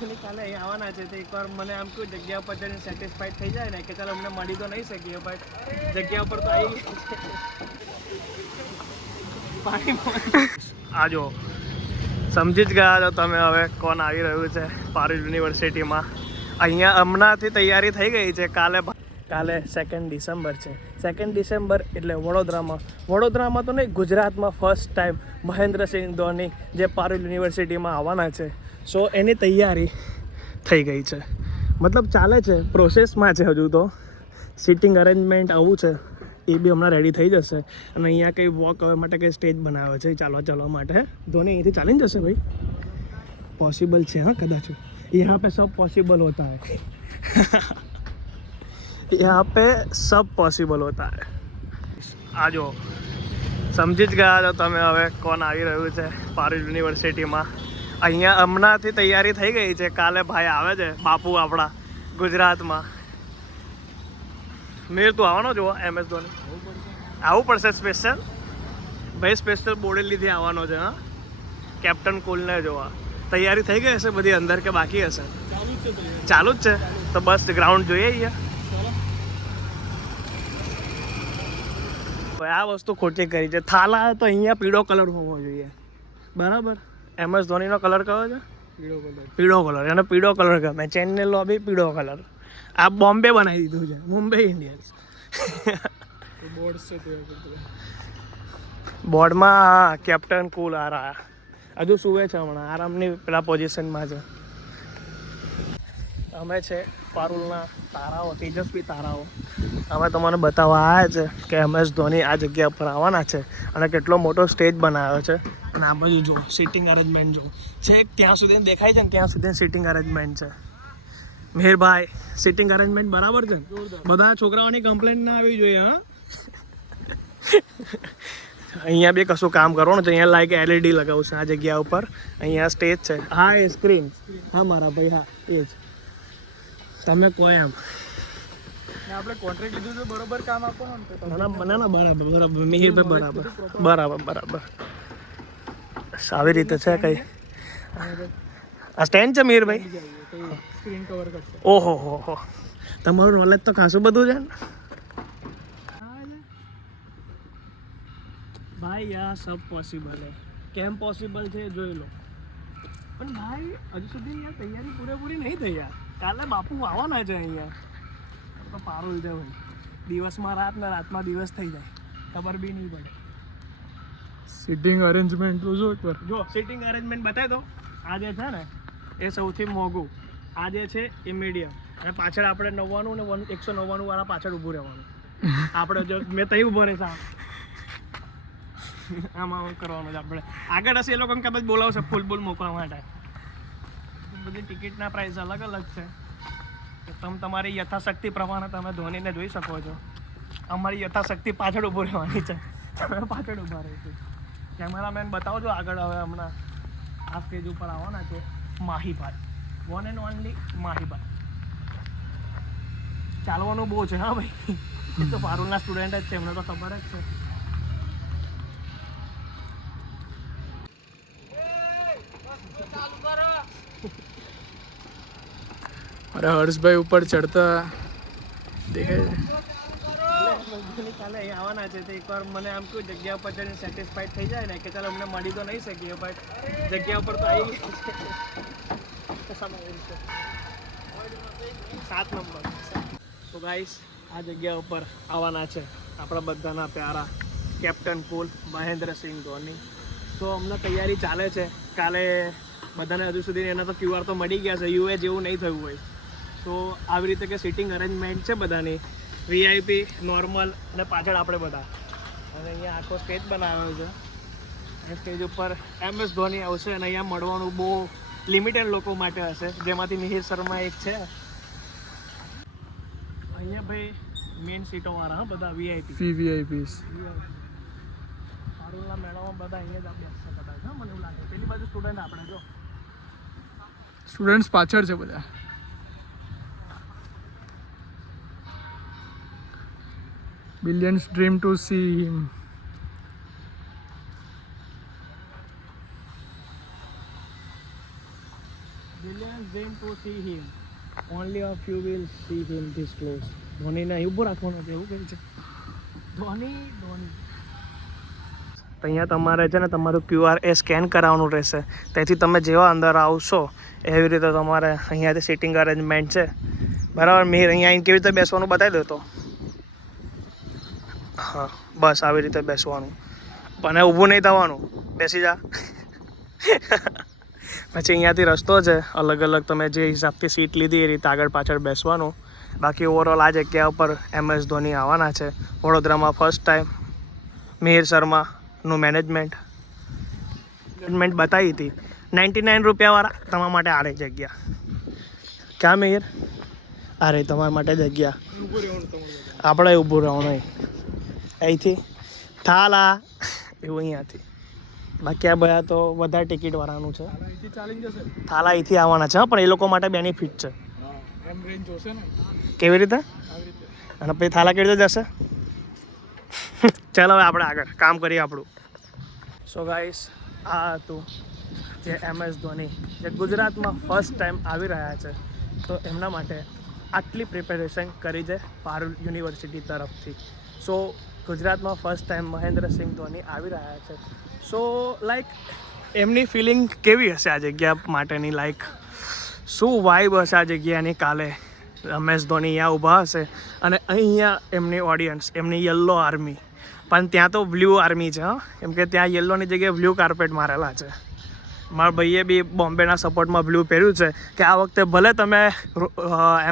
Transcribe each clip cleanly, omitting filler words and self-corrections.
કાલે અહીં આવવાના છે તો એકવાર મને આમ કોઈ જગ્યા ઉપર જઈને સેટિસ્ફાઈડ થઈ જાય ને કે ચાલો અમને મળી તો નહીં શકીએ બટ જગ્યા ઉપર તો આવી પાણી આજો સમજી જ ગયા છો તમે હવે કોણ આવી રહ્યું છે પારુલ યુનિવર્સિટીમાં. અહીંયા હમણાંથી તૈયારી થઈ ગઈ છે. કાલે 2 ડિસેમ્બર છે. 2 ડિસેમ્બર એટલે વડોદરામાં તો નહીં, ગુજરાતમાં ફર્સ્ટ ટાઈમ મહેન્દ્રસિંહ ધોની જે પારુલ યુનિવર્સિટીમાં આવવાના છે. સો એની તૈયારી થઈ ગઈ છે, મતલબ ચાલે છે, પ્રોસેસમાં છે. હજુ તો સિટિંગ અરેન્જમેન્ટ આવું છે, એ બી હમણાં રેડી થઈ જશે. અને અહીંયા કંઈ વોક કરવા માટે કંઈ સ્ટેજ બનાવ્યો છે ચાલવા માટે. ધોની અહીંથી ચાલીને જશે ભાઈ, પોસિબલ છે. હા, કદાચ यहाँ पे सब पॉसिबल होता है यहाँ पे सब पॉसिबल होता है. આજો સમજી જ ગયા છો તમે હવે કોણ આવી રહ્યું છે પારુલ યુનિવર્સિટીમાં. અહીંયા હમણાંથી તૈયારી થઈ ગઈ છે. કાલે ભાઈ આવે છે બાપુ આપણા ગુજરાતમાં. મેર તું આવવાનો જોવા MS ધોની? આવવું પડશે સ્પેશિયલ ભાઈ, સ્પેશિયલ બોડેલીથી આવવાનો છે. હા, કેપ્ટન કુલને જોવા. તૈયારી થઈ ગઈ હશે બધી અંદર કે બાકી હશે? ચાલુ જ છે. તો બસ ગ્રાઉન્ડ જોઈએ અહીંયા. આ વસ્તુ ખોટી કરી છે. થાલા તો અહીંયા પીળો કલર હોવો જોઈએ, બરાબર? MS ધોનીનો કલર કયો છે? પીળો કલર. એને પીળો કલર ગમે. ચેન્નઈ લોબી પીળો કલર. આ બોમ્બે બનાવી દીધું છે, મુંબઈ ઇન્ડિયન્સ. બોર્ડમાં કેપ્ટન કુલ આ રહ્યા. હજુ સુવે છે હમણાં, આરામની પેલા પોઝિશનમાં છે. અમે છે પારુલના તારાઓ, તેજસ્વી તારાઓ. અમે તમને બતાવવા આવ્યા છે કે MS ધોની આ જગ્યા પર આવવાના છે અને કેટલો મોટો સ્ટેજ બનાવ્યો છે. અને આ બાજુ જો સિટિંગ અરેન્જમેન્ટ જો છે, ત્યાં સુધી દેખાય છે ને ત્યાં સુધી સિટિંગ અરેન્જમેન્ટ છે. મેહરભાઈ, સિટિંગ અરેન્જમેન્ટ બરાબર છે? બધા છોકરાઓની કમ્પ્લેન ના આવી જોઈએ. હા, અહીંયા બી કશું કામ કરવાનું છે. અહીંયા લાઈક LED લગાવશે આ જગ્યા ઉપર. અહીંયા સ્ટેજ છે. હા, એ સ્ક્રીન. હા મારા ભાઈ, હા એ જ. તમે કહો એમ. આપણે કોન્ટ્રાક્ટ લીધું તો બરોબર કામ આપવાનું. ના બરાબર મિહિરભાઈ, બરાબર. આવી રીતે છે કઈ આ સ્ટેન્ડ છે મિહિરભાઈ? સ્ક્રીન કવર કરશે. ઓહો હો, તમારું નોલેજ તો ખાસું બધું છે ને ભાઈ. આ સબ પોસિબલ હે. કેમ પોસિબલ છે જોઈ લો. પણ ભાઈ હજુ સુધી યાર તૈયારી પૂરેપૂરી નહીં થઈ યાર. કાલે બાપુ આવવાના છે અહીંયા. તો પારુલ છે ભાઈ, દિવસમાં રાત ને રાતમાં દિવસ થઈ જાય, ખબર બી નહીં પડે. સિટિંગ અરેન્જમેન્ટ તો જો સિટિંગ અરેન્જમેન્ટ બતાવી દો. આ જે છે ને એ સૌથી મોંઘું, આ જે છે એ મીડિયમ, અને પાછળ આપણે 99 ને 199 વાળા પાછળ ઊભું રહેવાનું. આપણે જો મેં તઈ ઊભો રહેશે આમાં કરવાનું છે આપણે. આગળ હશે એ લોકોને કદાચ બોલાવશે ફૂલ મૂકવા માટે. બધી ટિકિટના પ્રાઇસ અલગ છે. તમે તમારી યથાશક્તિ પ્રમાણે તમે ધોનીને જોઈ શકો છો. અમારી યથાશક્તિ પાછળ ઊભું રહેવાની છે. તમે પાછળ ઊભા રહીશું. કેમેરામેન બતાવજો આગળ. હવે હમણાં આ સ્ટેજ ઉપર આવવાના છે માહીભાઈ, વન એન્ડ ઓનલી માહીભાઈ. ચાલવાનું બહુ છે. હા ભાઈ, એ તો પારુલના સ્ટુડન્ટ જ છે, એમને તો ખબર જ છે. અરે હર્ષભાઈ ઉપર ચડતા દેખાય છે. કાલે અહીં આવવાના છે તો એકવાર મને આમ કોઈ જગ્યા ઉપર જઈને સેટિસ્ફાઈડ થઈ જાય ને કે ચાલો અમને મળી તો નહીં શકીએ બટ જગ્યા ઉપર તો આવી ગઈ છે. 7 નંબર. તો ગાઈસ આ જગ્યા ઉપર આવવાના છે આપણા બધાના પ્યારા કેપ્ટન કુલ મહેન્દ્રસિંહ ધોની. તો અમને તૈયારી ચાલે છે. કાલે બધાને હજુ સુધી એના તો QR તો મળી ગયા છે. યુએ જેવું નહીં થયું હોય. તો આવી રીતે કે સિટિંગ અરેન્જમેન્ટ છે બધાની, VIP, નોર્મલ અને પાછળ આપણે બધા. અને અહીંયા આખો સ્ટેજ બનાવ્યો છે. એ સ્ટેજ ઉપર MS ધોની આવશે અને અહીંયા મળવાનું બહુ લિમિટેડ લોકો માટે હશે, જેમાંથી મિહિર શર્મા એક છે. અહીંયા ભાઈ મેઇન સીટોવાળા, હા બધા VIPs. પારુલના મેળામાં બધા અહીંયા જ બેસશે કદાચ. હા, મને એવું લાગે. પેલી બાજુ સ્ટુડન્ટ આપણે જો સ્ટુડન્ટ્સ પાછળ છે બધા. Billions dream to see him. Billions dream dream to see him. Only a few will see him this close. ધોનીને ઊભું રાખવાનું છે એવું કહે છે. ધોની. તો અહીંયા તમારે છે ને તમારું QR એ સ્કેન કરાવવાનું રહેશે. તેથી તમે જેવા અંદર આવશો એવી રીતે તમારે અહીંયાથી સિટિંગ અરેન્જમેન્ટ છે બરાબર. મેં અહીંયા આવીને કેવી રીતે બેસવાનું બતાવી દો તો. હા બસ આવી રીતે બેસવાનું, પણ ઊભું નહીં થવાનું, બેસી જા. પછી અહીંયાથી રસ્તો છે અલગ અલગ, તમે જે હિસાબથી સીટ લીધી એ રીતે આગળ પાછળ બેસવાનું. બાકી ઓવરઓલ આ જગ્યા ઉપર MS ધોની આવવાના છે. વડોદરામાં ફર્સ્ટ ટાઈમ. મિહિર શર્માનું મેનેજમેન્ટ બતાવી હતી. 99 રૂપિયાવાળા તમારા માટે આ રહી જગ્યા. ક્યાં મિહિર? આ રહી તમારા માટે જગ્યા. આપણે ઊભું રહેવાનું અહીંથી થાલા એવું અહીંયાથી. બાકી આ બધા તો વધારે ટિકિટવાળાનું છે. થાલા અહીંથી આવવાના છે પણ એ લોકો માટે બેનિફિટ છે. કેવી રીતે? અને પછી થાલા કેવી રીતે જશે? ચાલો હવે આપણે આગળ કામ કરીએ આપણું. સો ગાઈસ, આ હતું જે MS ધોની જે ગુજરાતમાં ફર્સ્ટ ટાઈમ આવી રહ્યા છે. તો એમના માટે આટલી પ્રિપેરેશન કરી છે પારુલ યુનિવર્સિટી તરફથી. સો ગુજરાતમાં ફર્સ્ટ ટાઈમ મહેન્દ્રસિંહ ધોની આવી રહ્યા છે. સો લાઈક એમની ફિલિંગ કેવી હશે આ જગ્યા માટેની? લાઈક શું વાઇબ હશે આ જગ્યાની? કાલે MS ધોની અહીંયા ઊભા હશે અને અહીંયા એમની ઓડિયન્સ, એમની યલો આર્મી. પણ ત્યાં તો બ્લુ આર્મી છે. હા, કેમ કે ત્યાં યલોની જગ્યાએ બ્લુ કાર્પેટ મારેલા છે. મારા ભાઈએ બી બોમ્બેના સપોર્ટમાં બ્લુ પહેર્યું છે કે આ વખતે ભલે તમે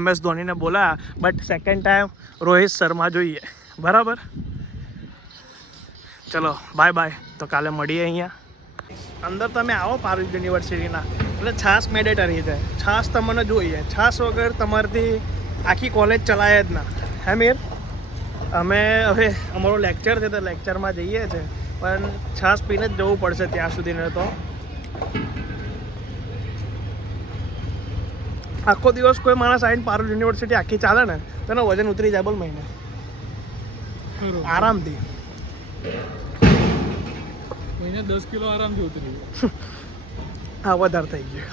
MS ધોનીને બોલાયા, but second time Rohit Sharma જોઈએ. બરાબર? ચલો બાય બાય. તો કાલે મળીએ અહીંયા. અંદર તમે આવો પારુલ યુનિવર્સિટીના એટલે છાસ મેડેટરી છે. છાસ તમને જોઈએ. છાસ વગર તમારથી આખી કોલેજ ચલાય જ ના. હે મીર? અમે હવે અમારો લેક્ચર છે તો લેક્ચરમાં જઈએ છીએ, પણ છાસ પીને જ જવું પડશે ત્યાં સુધીને. તો આખો દિવસ કોઈ માણસ આવીને પારુલ યુનિવર્સિટી આખી ચાલે ને તો એનો વજન ઉતરી જાય. બોલ મહિને આરામથી. મહિને 10 કિલો આરામથી ઉતરી. હા, વધારે થઈ ગયું.